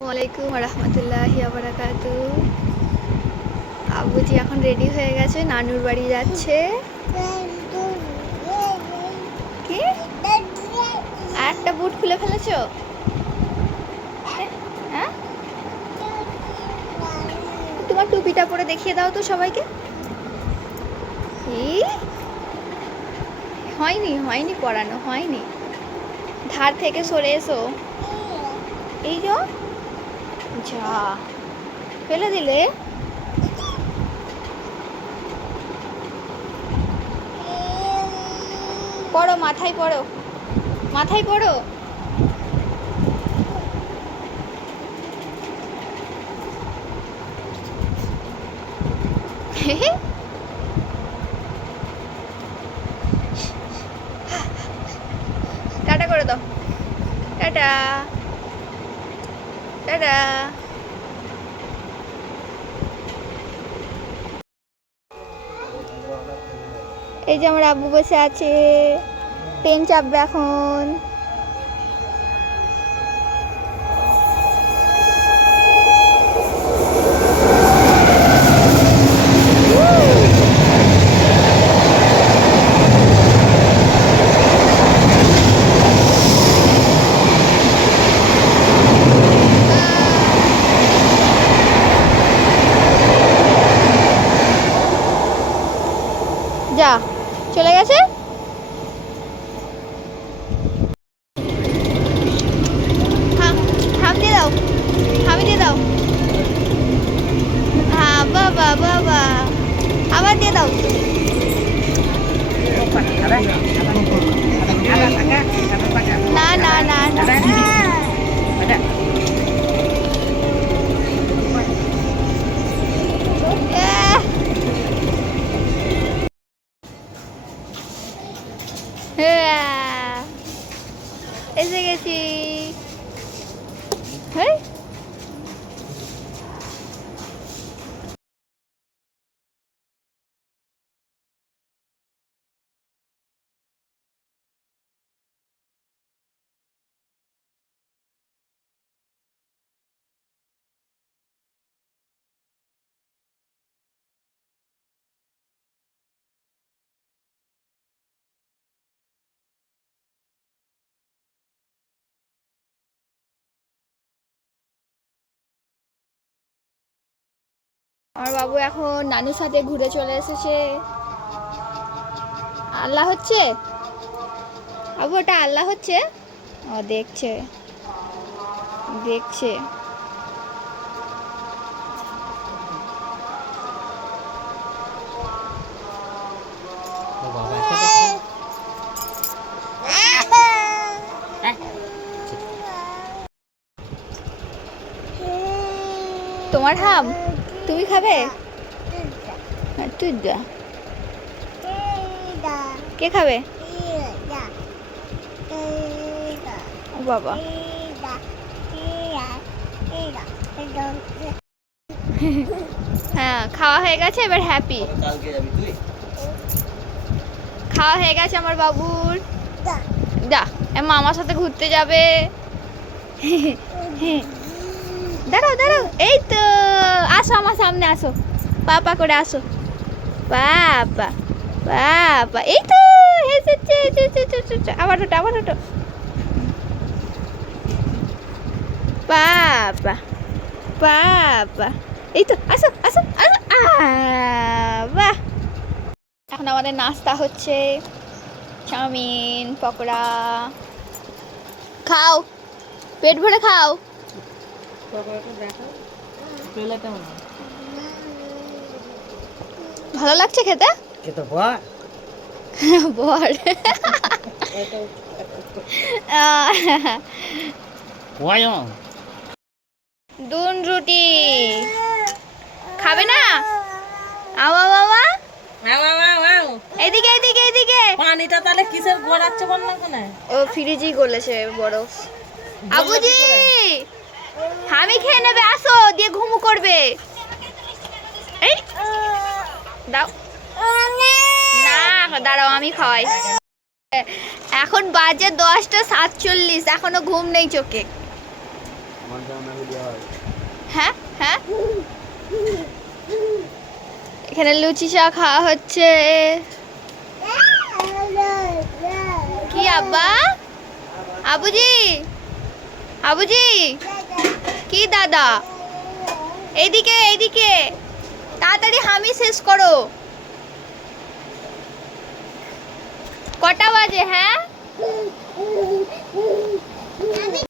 ওয়ালাইকুম রহমতুল্লাহ বারাকাতু আবুজি এখন রেডি হয়ে গেছে, নানুর বাড়ি যাচ্ছে। একটা বুট খুলে ফেলেছো? হ্যাঁ? তোমার টুপিটা পরে দেখিয়ে দাও তো সবাইকে। হয়নি হয়নি পড়ানো হয়নি। ধার থেকে সরে এসো। এই যো যা ফেলে দিলে? পড়ো মাথায় পড়ো। মাথায় পড়ো করে দাও টাটা টাটা এই যে আমার আব্বু বসে আছে পেন চাপবে এখন যা চলে গেছে থাম থাম দিয়ে দাও থামি দিয়ে দাও হ্যাঁ বাবা বাবা আবার দিয়ে দাও। না না না না আহ! হ্যাঁ, এসে গেছি হ্যাঁ আমার বাবু এখন নানুর সাথে ঘুরে চলে এসেছে। আল্লাহ হচ্ছে? বাবু ওটা আল্লাহ হচ্ছে? ও দেখছে। দেখছে। তোমার হাম? তুমি খাবে? হ্যাঁ, তুই যা কে খাবে? ও বাবা। হ্যাঁ খাওয়া হয়ে গেছে এবার হ্যাপি কালকে যাবি তুই? খাওয়া হয়ে গেছে আমার বাবুর। যা মামার সাথে ঘুরতে যাবে। দাঁড়াও দাঁড়াও। এই তো। সামনে আসো। পাপা করে আসো। বাবা বাবা এই তো, এসেছে। আবার ওটা আবার ওটা বাবা বাবা এই তো, আসো আসো আসো। বাহ। এখন আমাদের নাস্তা হচ্ছে। Chow mein, pakora. খাও। পেট ভরে খাও। ভালো লাগছে খেতে? কে তো বল। বল। ওয়ায়ং দুন রুটি। খাবে না? আওয়া বাবা এদিকে এদিকে এদিকে। পানিটা তাহলে কিসের গড়াচ্ছে বল না কেন ও ফ্রিজই গলেছে বরফ। আবুজি! আমি খেয়ে নেবে আসো দিয়ে ঘুমু করবে। দাও। না দাঁড়াও আমি খাওয়াই। এখন বাজে দশটা সাতচল্লিশ এখনও ঘুম নেই চোখে। হ্যাঁ। হ্যাঁ এখানে লুচি চা খাওয়া হচ্ছে। কি আব্বা? আবুজি? আবুজি? কি দাদা? এইদিকে এইদিকে। তাড়াতাড়ি হামি শেষ করো। কটা বাজে হ্যাঁ?